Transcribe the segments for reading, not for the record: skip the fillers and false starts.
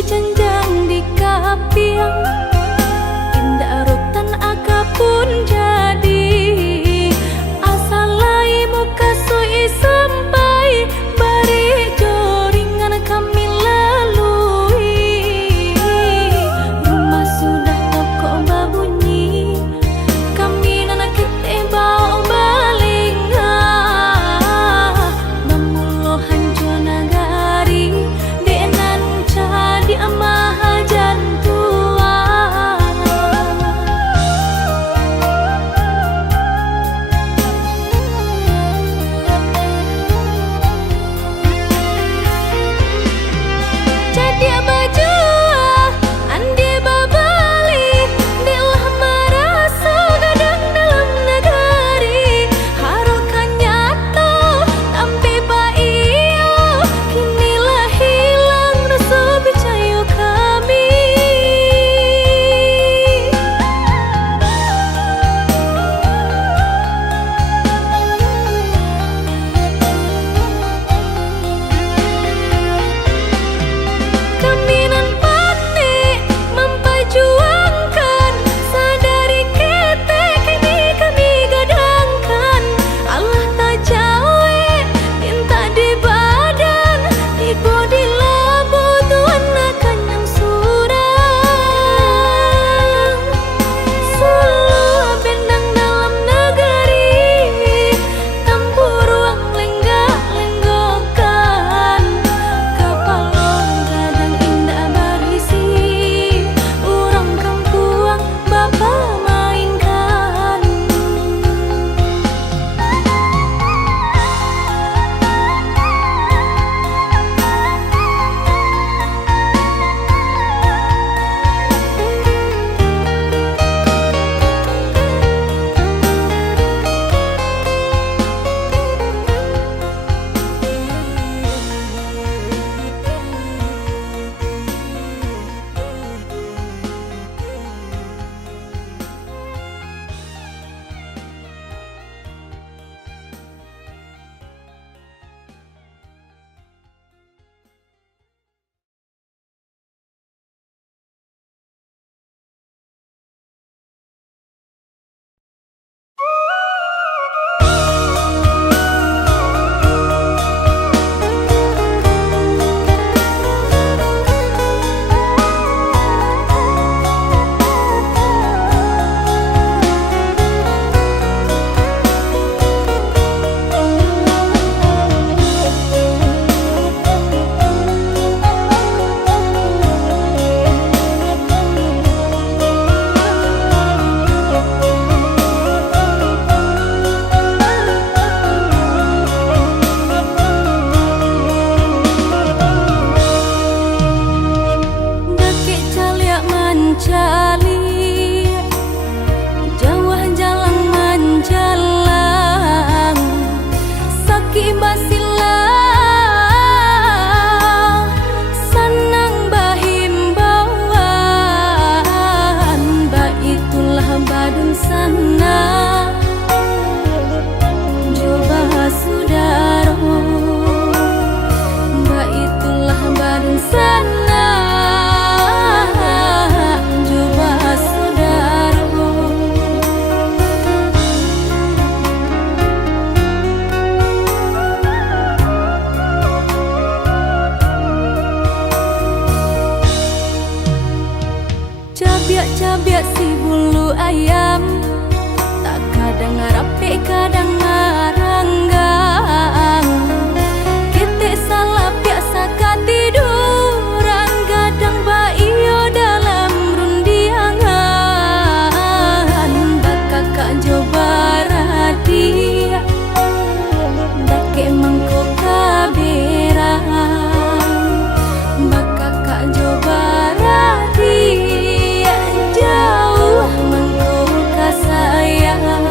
janjang di kapiang, indah rutan aga pun jadi. Asal lai muka sui sampai bari joringan kami lalui. Rumah sudah toko babunyi, kami nana kita bau balinga. Bamulo hancur nagari denan cadi amah jantua. Jadi abajua andi babali dilah merasa gadang dalam negari. Harukan nyata tampi baiyo, kinilah hilang rasa percaya kami. Kami nan pandai memperjuangkan, sadari kita kini kami gadangkan. Allah tak jawe minta di badan, ibu di labu Tuhan akan yang surang. Suluh bendang dalam negeri, tambur ruang lenggak-lenggokan. Kapalong kadang indah berisi, urang kampuang bapa mainkan. Daki caliak mencali, jauh jalan menjalang, sakit basilah, senang bahimbauan, baitulah badun sana, coba sudaro, baitulah badun sana, coba sudaro. Cabiak-cabiak si bulu ayam, tak kadang rapi kadang ngaranggang. Kita salah biasa katiduran, gadang baiyo dalam rundiangan. Bakakak coba radia, dake mangko kaberang. Bakakak coba radia, jauh mangko kasayang.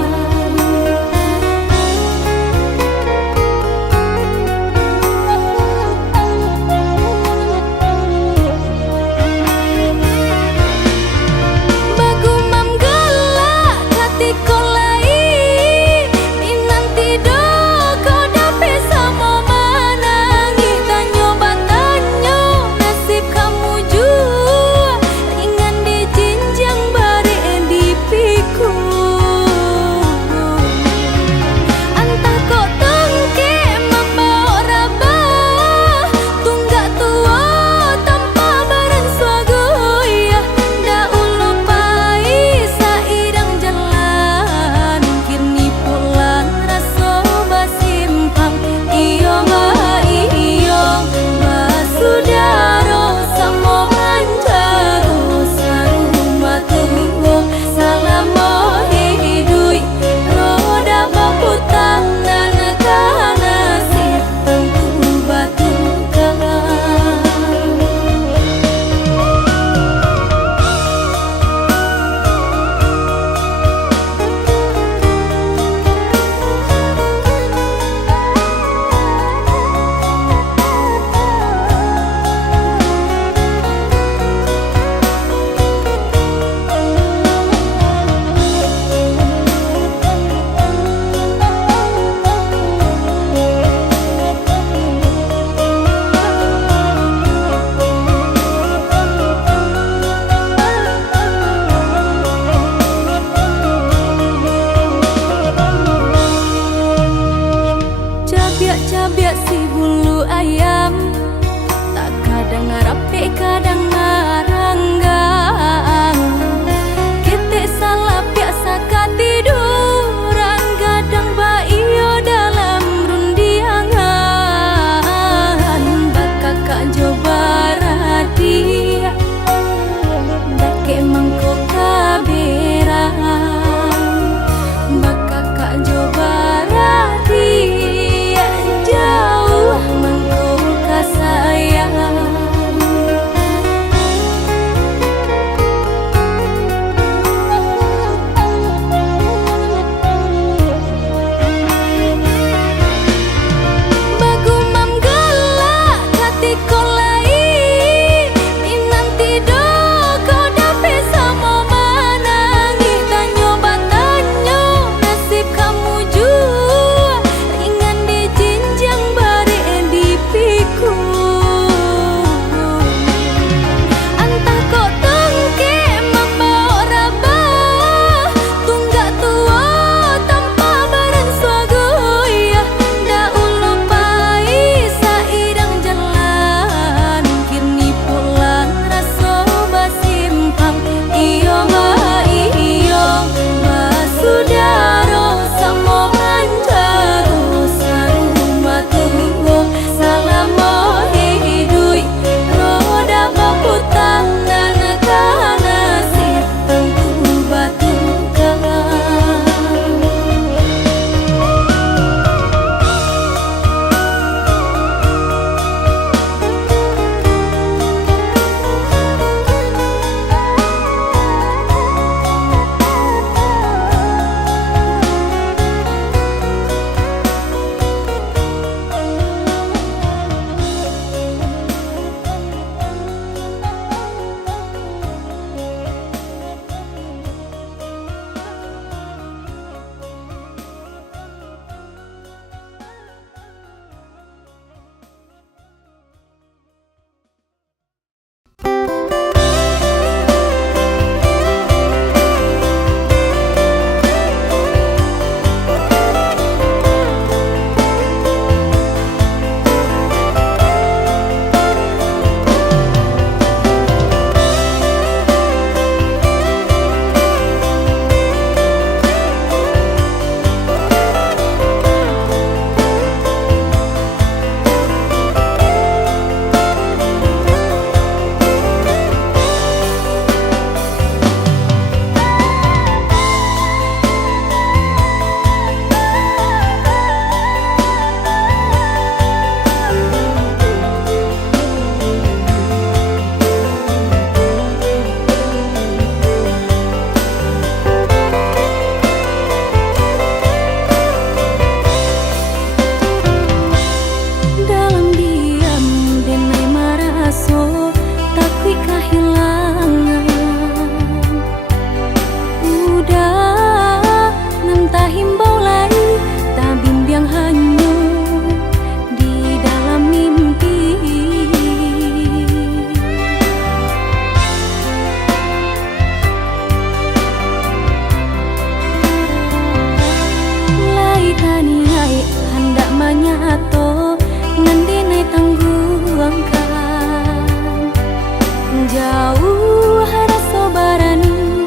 jauh rasa barani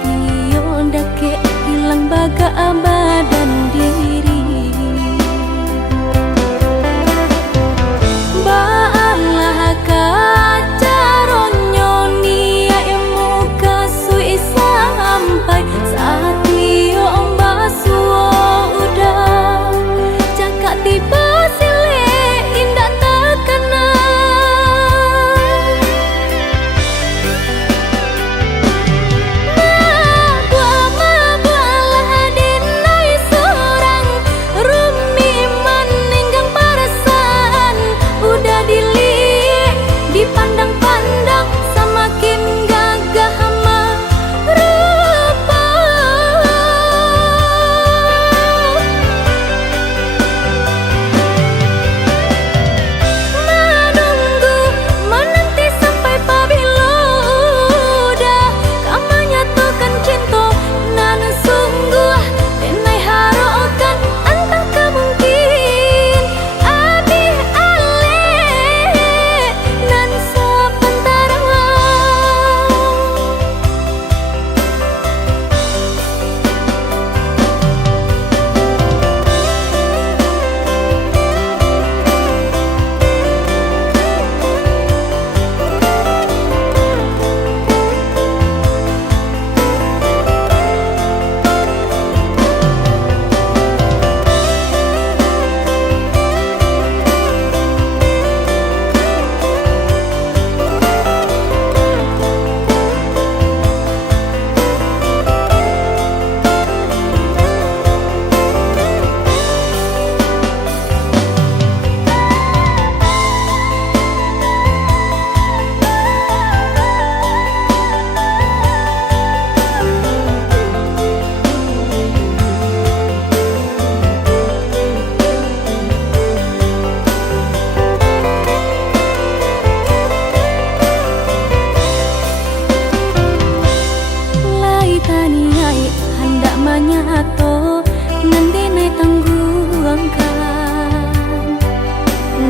tio dake hilang baga badan diri baalah kaca ronyo nia emu kasui sampai saat tio basuo udah cakap tiba sile indah terkena dipandang-pandang semakin gagah merupa menunggu menanti sampai pabilo udah kamu nyatukan cinta nan sungguh denai harokan entah kemungkin abi ale nan sementara taniai hendak menyato nanti naik tangguangkan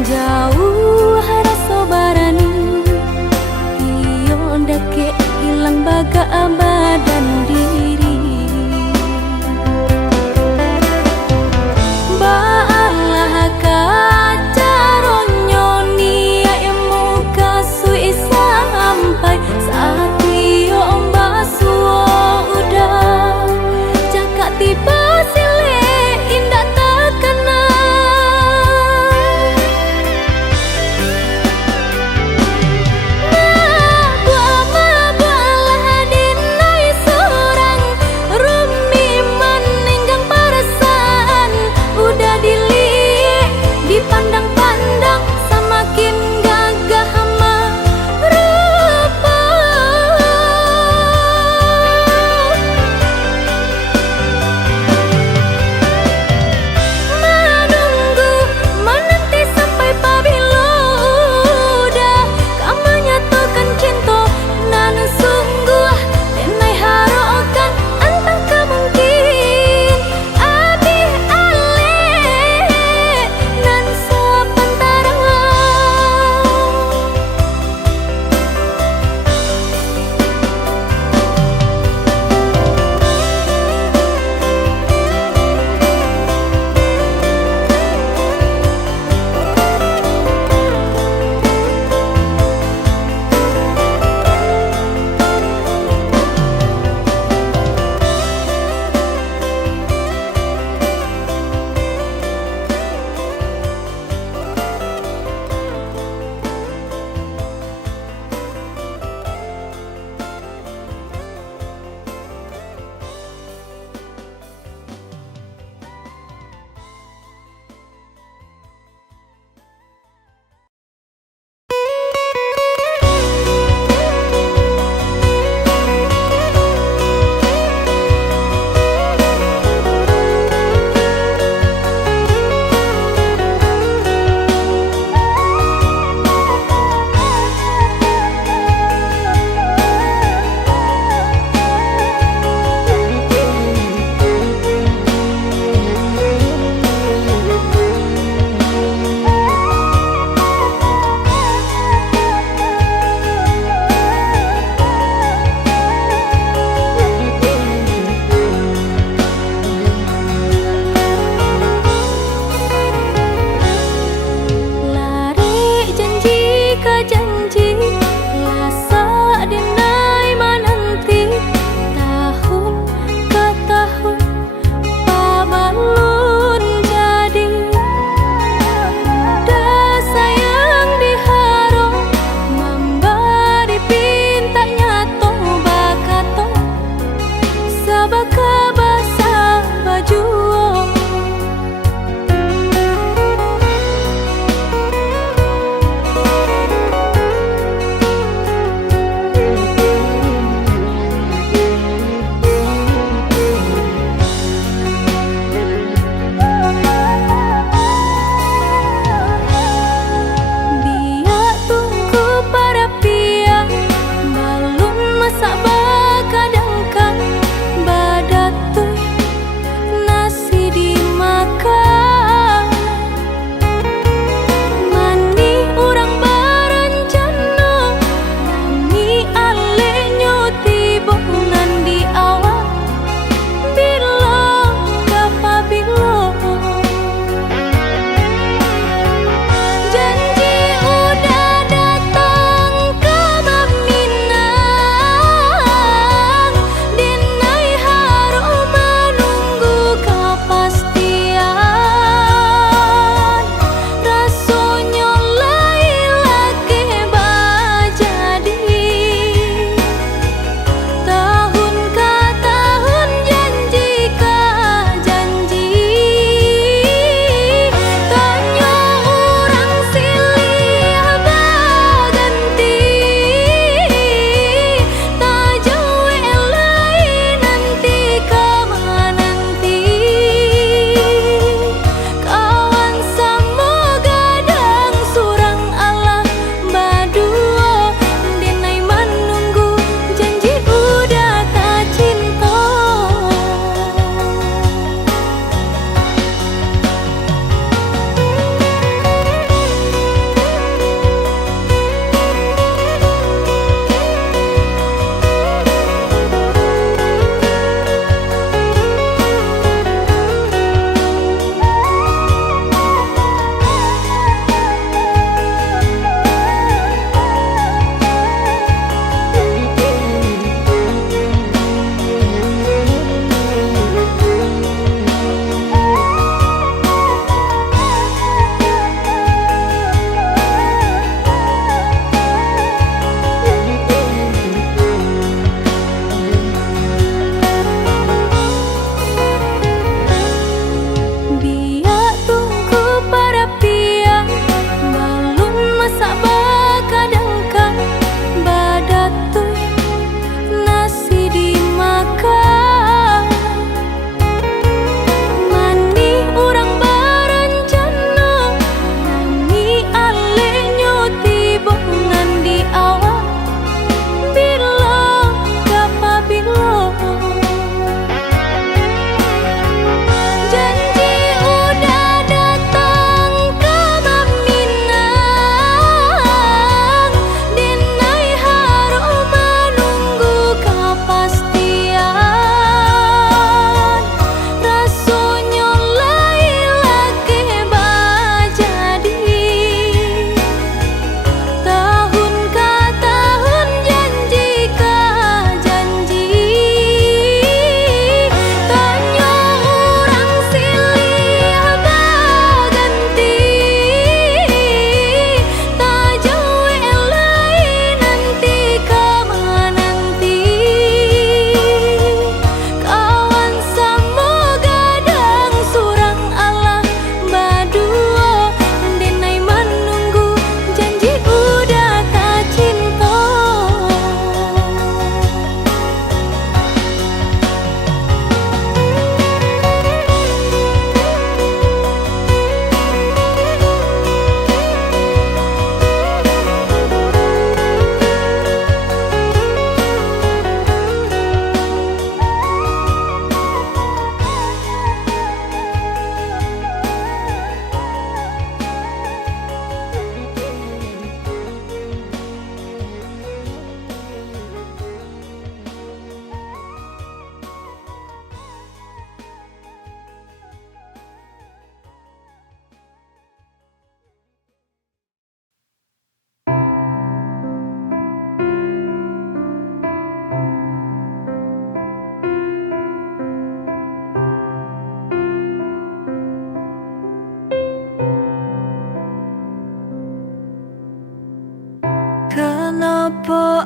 jauh rasa barani tio dake hilang baga badan diri baalah kaca ronyo nia emu kasui sampai saat tio basuo tiba sile indah terkena buah dinai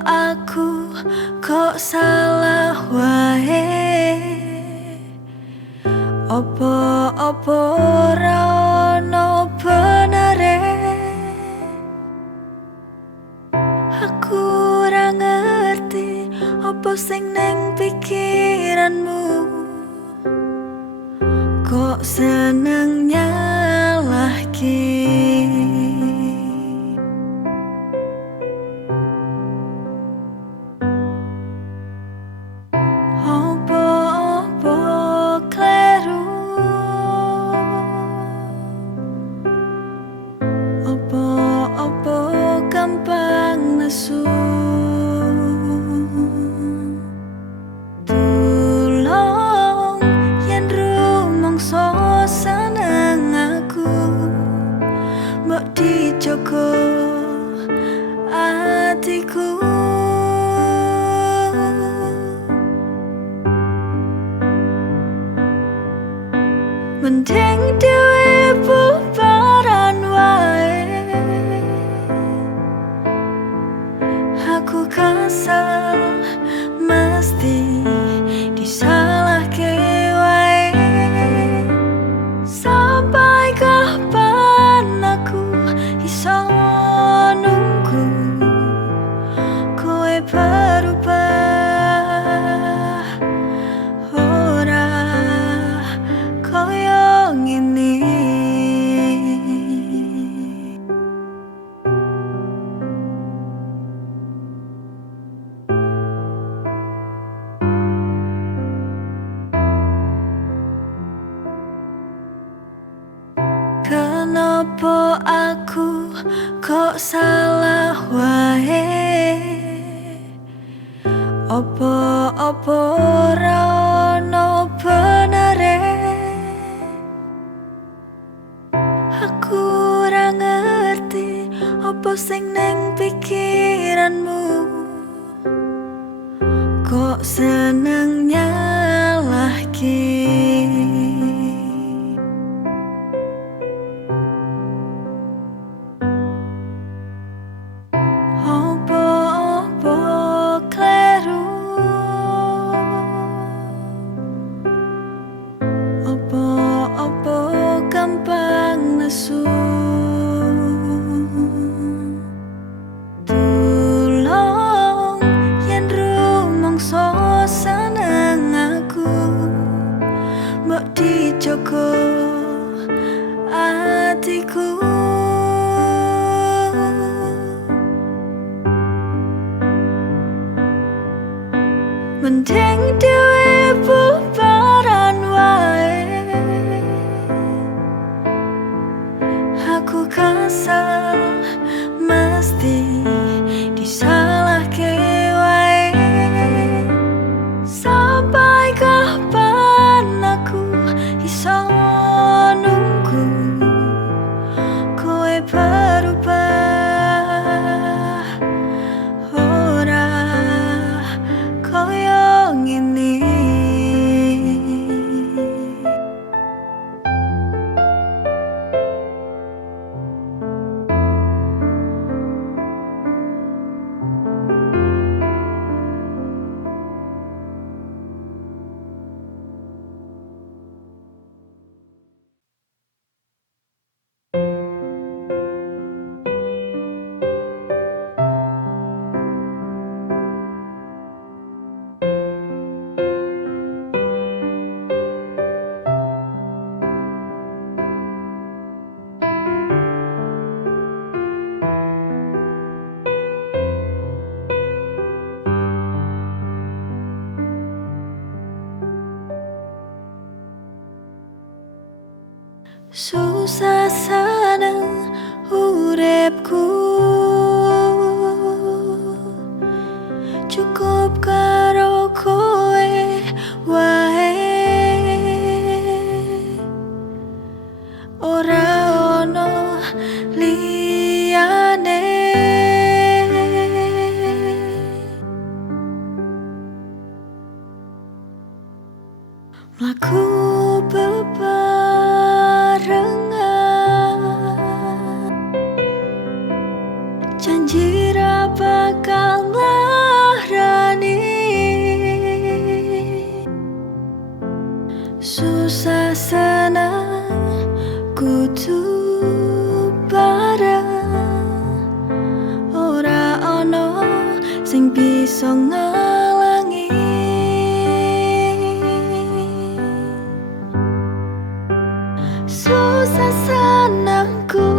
aku kok salah wae? Opo ora ono benere? Aku ora ngerti opo sing ning pikiranmu, kok seneng nyalahke. Opo kleru, opo gampang nesu. Tulung yen rumangsa seneng aku, mbok dijogo atiku. Mending dhewe bubaran wae. Aku kesel mesti disalahke wae. Sampai kapan aku iso nunggu kowe berubah? Ora koyo ngene. Kenapa aku kok salah wae? Opo ora ono benere? Aku ora ngerti opo sing ning pikiranmu, kok seneng nyalahke. Opo kleru, opo gampang nesu. Tulung yen rumangsa seneng aku, mbok dijogo atiku. Mending dhewe bubaran wae. Aku kesel mesti disalahke wae. Sampai kapan aku iso nunggu kowe berubah? Ora koyo ngene. Susah seneng uripku, cukup karo kowe wae. Ora ono liyane. Mlaku bebarengan, janji ra bakal bisa ngalangi susah senangku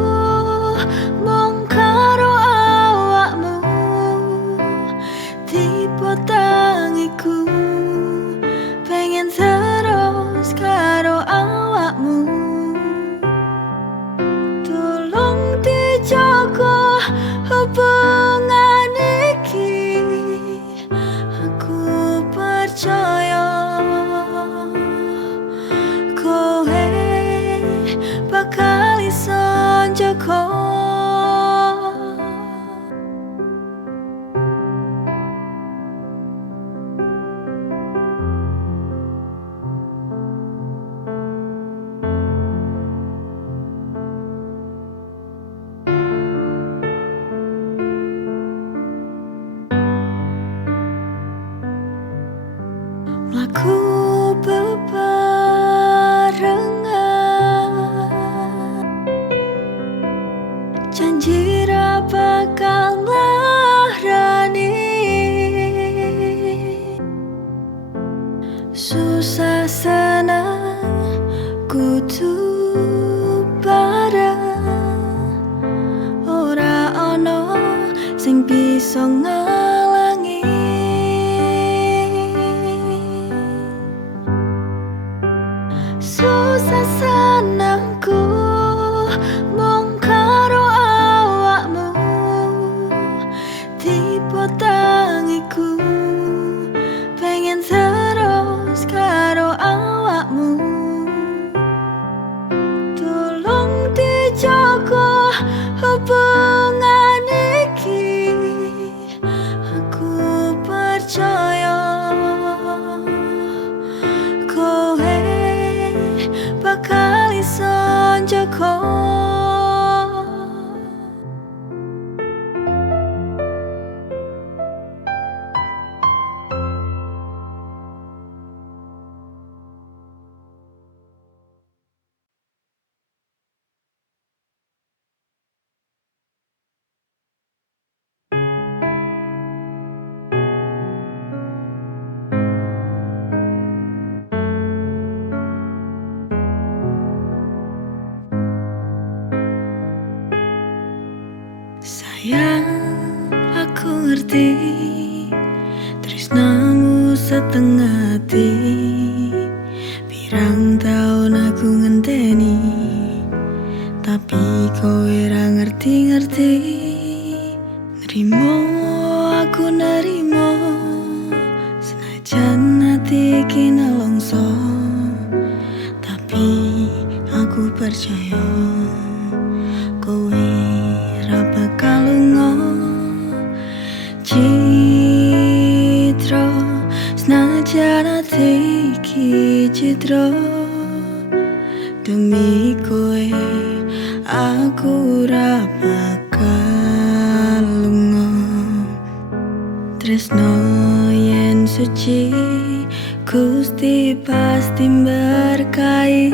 mung karo awakmu tipe tangiku pengen terus karo awakmu tolong dijaga hubungan iki aku percaya kowe bakal iso njaga mlaku bebarengan janji ra bakal nglarani susah senang kudu bareng ora ono sing bisa ngalangi susah senangku mung karo awakmu tipe tangiku pengen terus karo awakmu tolong dijaga hubungan iki aku percaya kowe bakal iso njaga sayang aku ngerti tresnamu setengah hati pirang tahun aku ngenteni tapi kowe ra ngerti-ngerti nerimo aku nerimo senajan hati iki nelongso tapi aku percaya kowe ra bakal lunga citra senajan hati iki citra demi kowe aku ra bakal lunga tresno yen suci Gusti pasti berkahi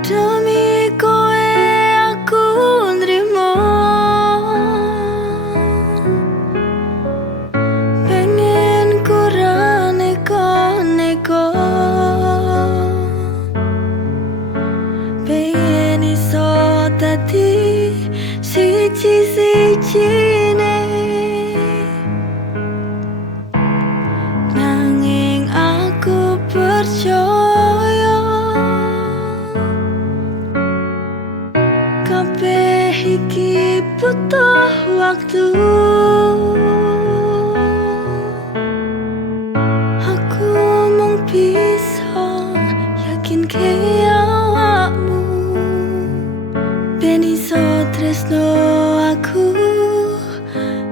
demi kowe aku nrimo pengen kurang neko-neko pengen iso dadi siji-sijine nanging aku percaya kabeh iki butuh waktu aku mung bisa yakin ke awakmu ben iso tresno aku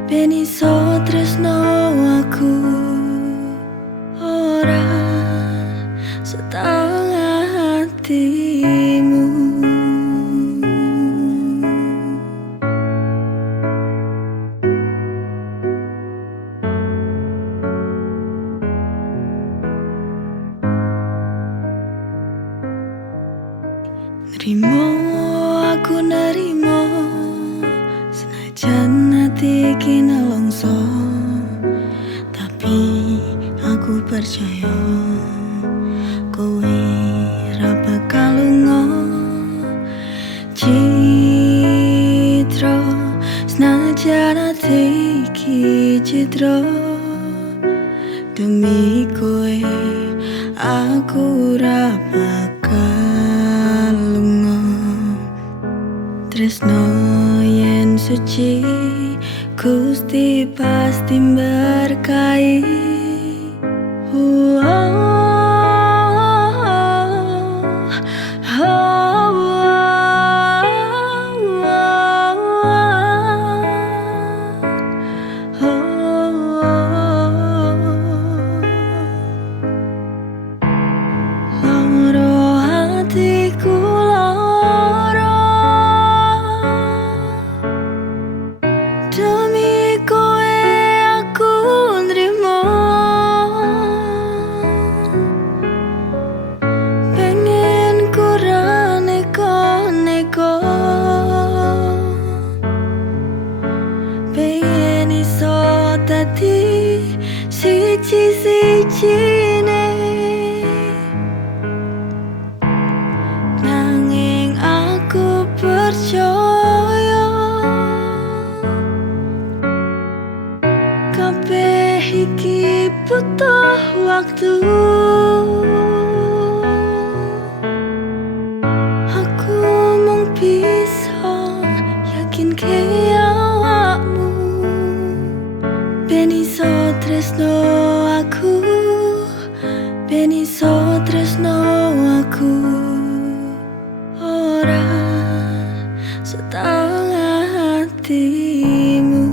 ben iso tresno aku ora setahun setengah hatimu. Nerimo, aku nerimo, senajan hati iki nelongso, tapi aku percaya kowe ra bakal lunga. Citra, senajan hati iki citra, demi kowe aku ra bakal lunga. Tresno yen suci Gusti pasti berkahi. Loro hatiku loro, demi kowe aku nrimo. Pengen ku ra neko-neko, pengen iso dadi siji-sijine. Nanging aku percaya kabeh iki butuh waktu. Aku mung bisa yakinke awakmu, ben iso tresno aku, ben iso tresno aku. Ora setengah hatimu.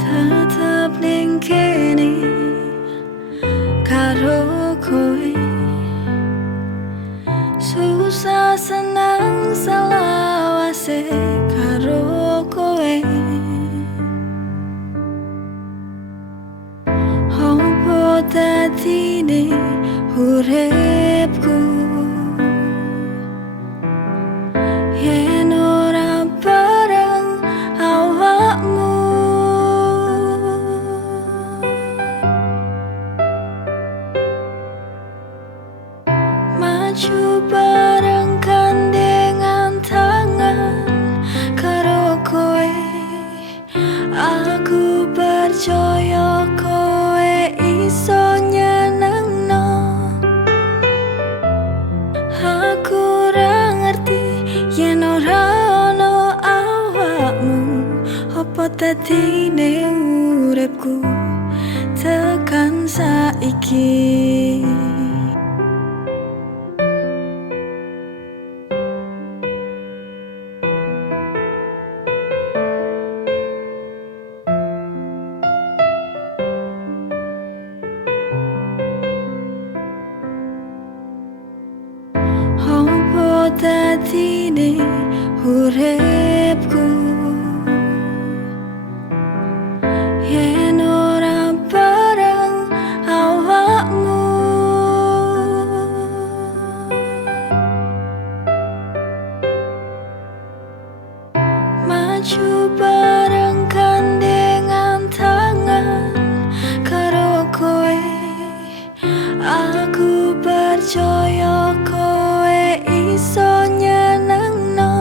Tetep ning kene karo kowe, susah senang selawase karo kowe. Opo dadine uripku yen ora bareng awakmu. Maju bareng gandengan tangan karo kowe, aku percaya kowe iso nyenengno. Aku ora ngerti yen ora ono awakmu, apa dadine uripku tekan saiki. Opo dadine uripku yen ora bareng awakmu. Maju bareng gandengan tangan karo kowe, aku percaya kowe iso nyenengno.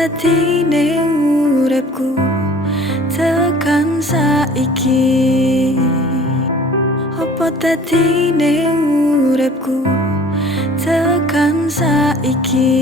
dadine uripku tekan saiki? Apa dadine uripku tekan saiki?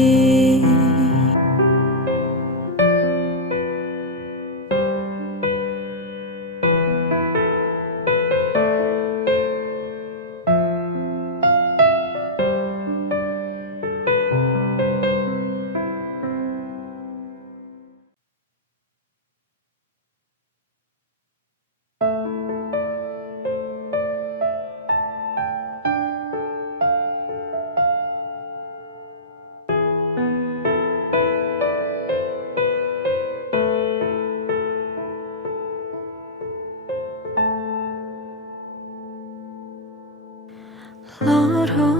Loro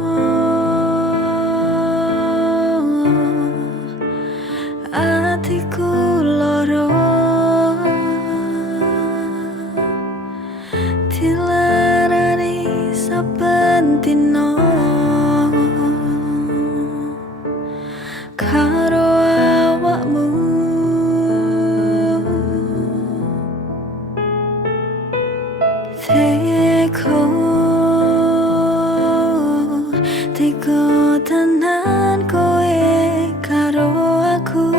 atiku loro dilarani saben dina karo awakmu. Teko tenan kowe karo aku,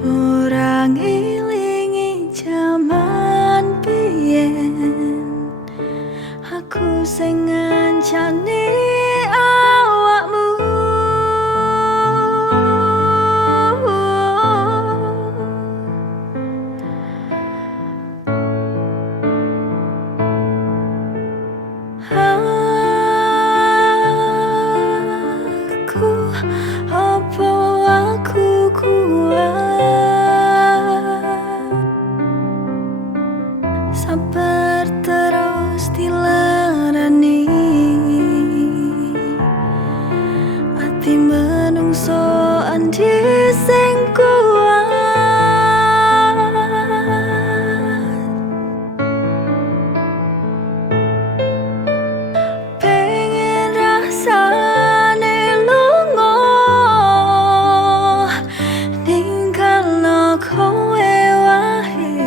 ora ngelingi jaman biyen aku sing ngancani awakmu. Aku kuat sabar terus dilarani ati menungso andi sing kuat. Pengen rasane lunga ninggalno kowe wae,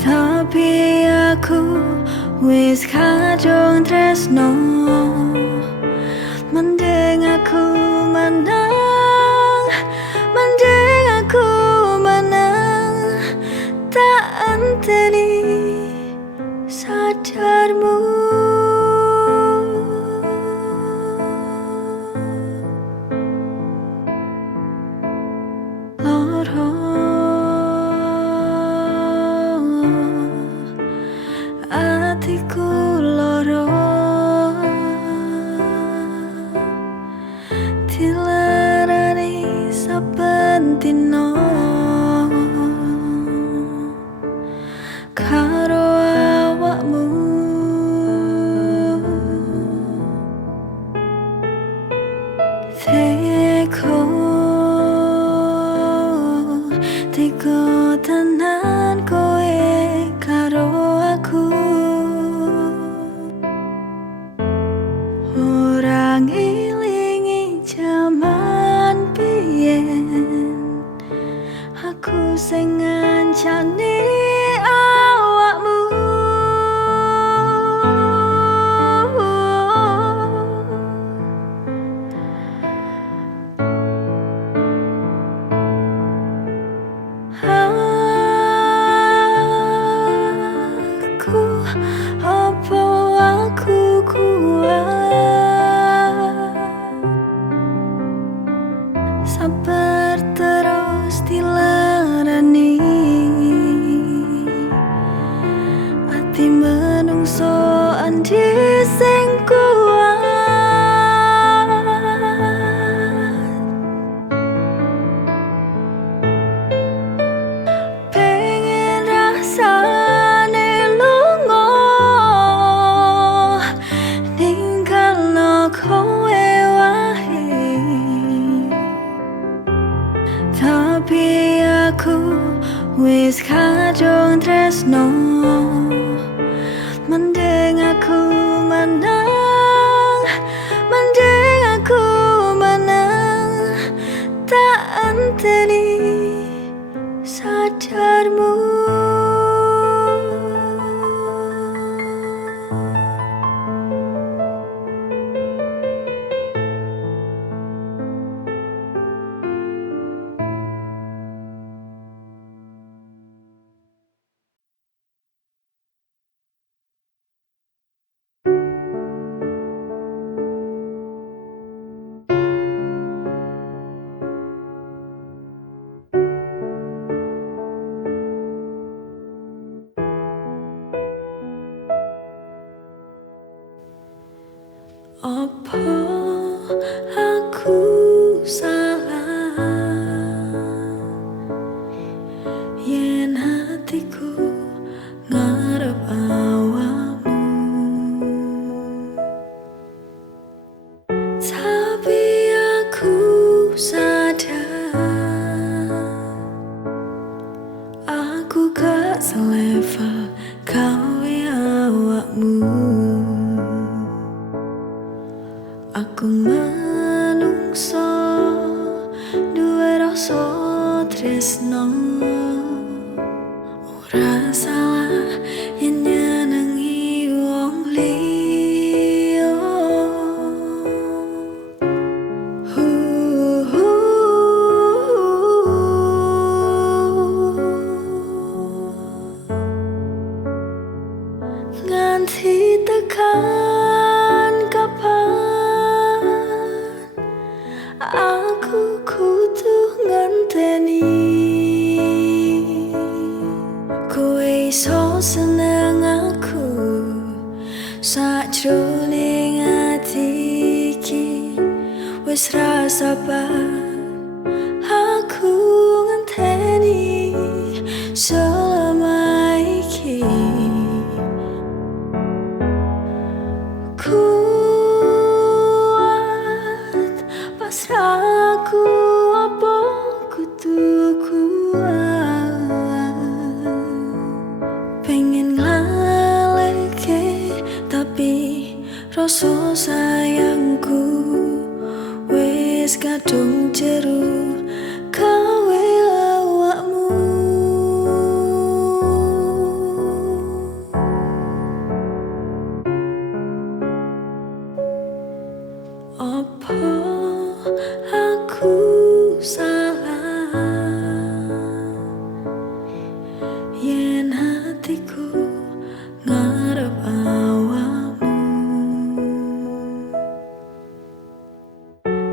tapi aku wis kadung tresno. Mending aku menang, mending aku menang, tak anteni sadarmu. Loro atiku loro dilarani saben dina karo awakmu. Teko tenan kowe karo aku, ora ngelingi jaman biyen aku sing ngancani awakmu. Aku kuat sabar terus dilarani ati menungso andi sing kuat. Pengen rasane lunga ninggalno kowe wae, tapi aku wis kadung tresno. Mending aku menang, mending ngenteni sadarmu. Apa aku salah yen hatiku ngarep awakmu, tapi aku sadar aku gak selevel kawe awakmu. Aku manungso duwe rasa tresno, ora salah yen nyenengi wong liya. Nganti tekan kapan aku kudu ngenteni kowe iso seneng aku sakjroning ati iki. Wis ra sabar aku ngenteni selama iki. Kuat pasrahku apa kudu kuat, pengen ngalihke tapi rasa sayangku wis kadung jero kawe awakmu. Apa aku salah yen hatiku ngarep awakmu,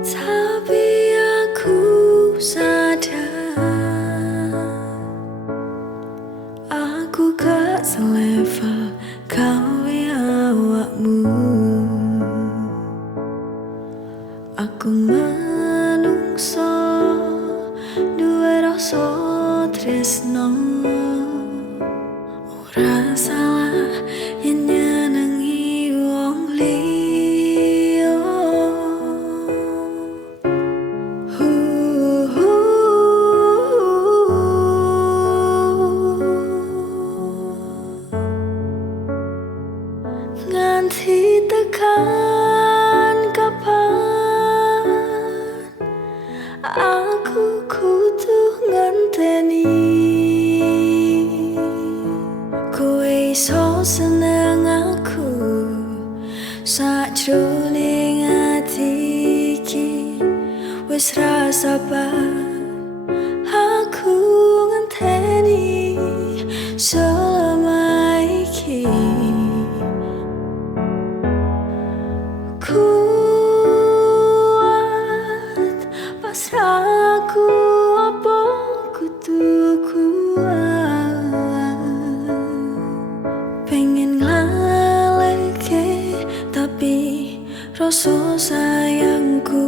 tapi aku sadar aku gak selevel kawe awakmu. Aku manungso duwe rasa tresno, ora salah yen nyenengi wong liya. Nganti tekan kapan aku kudu ngenteni kowe iso seneng aku sakjroning ati iki. Wis ra sabar aku ngenteni selama iki. Kuat pasrahku apa kudu kuat, pengen ngalihke tapi rasa sayangku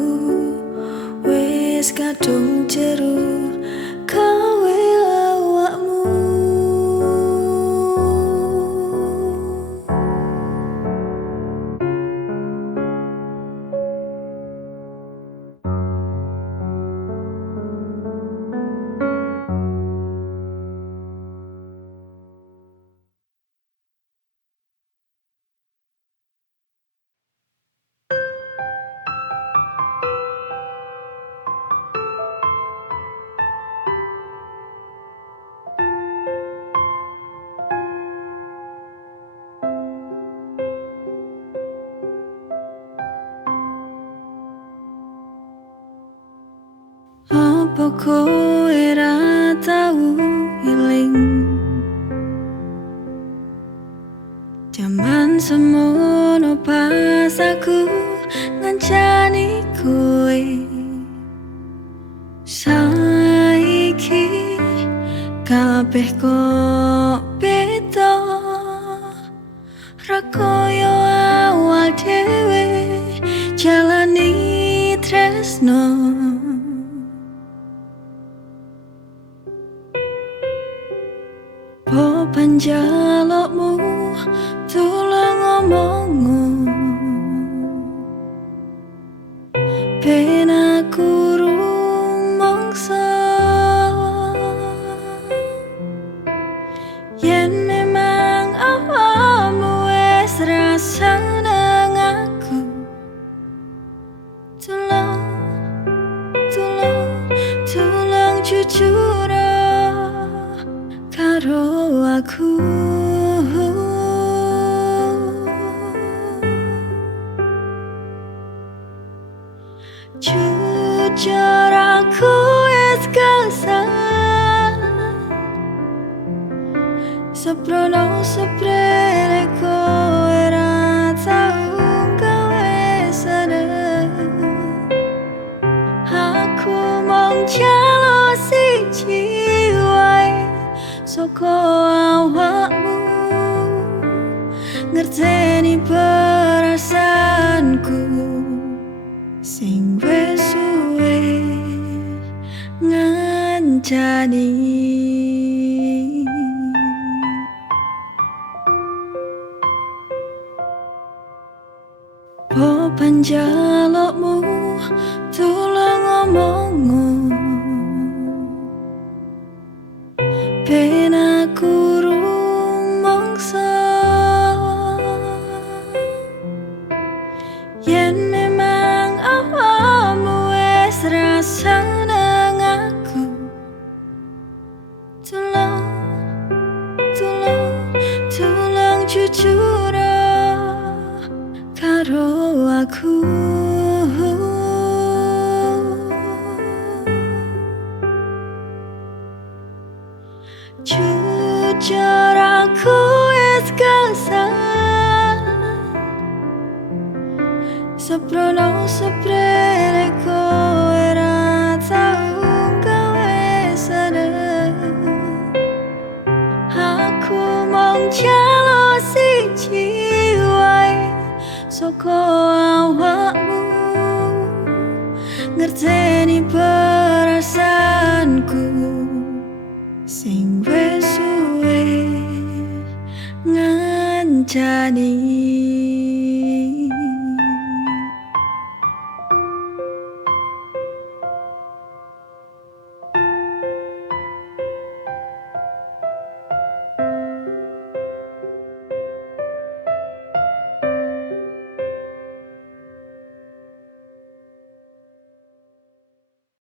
wis kadung jero kawe awakmu. Apa kowe ra tau iling jaman semono pas aku ngancani kowe. Saiki kabeh kok beda, ra koyo awal dhewe jalani tresno. Po panjalukmu tulung ngomongu ben aku rumangsa yen memang awakmu wis rasa nang aku. Tulung, tulung, tulung jujur karo aku. Jujur aku wis kesal seprono seprene kowe ra tau gawe sadar. Aku mong jalo siji wae saka awakmu, ngerteni perasaanku sing wis suwe ngancani. Po panjalukmu tulung ngomongu ben aku rumangsa yen memang awakmu wis rasa nang aku. Tulung, tulung, tulung jujur karo aku. Jujur aku wis kesal seprono seprene kowe ra tau gawe sadar. Aku mong jalo siji wae saka awakmu, ngerteni perasaanku sing wis suwe ngancani.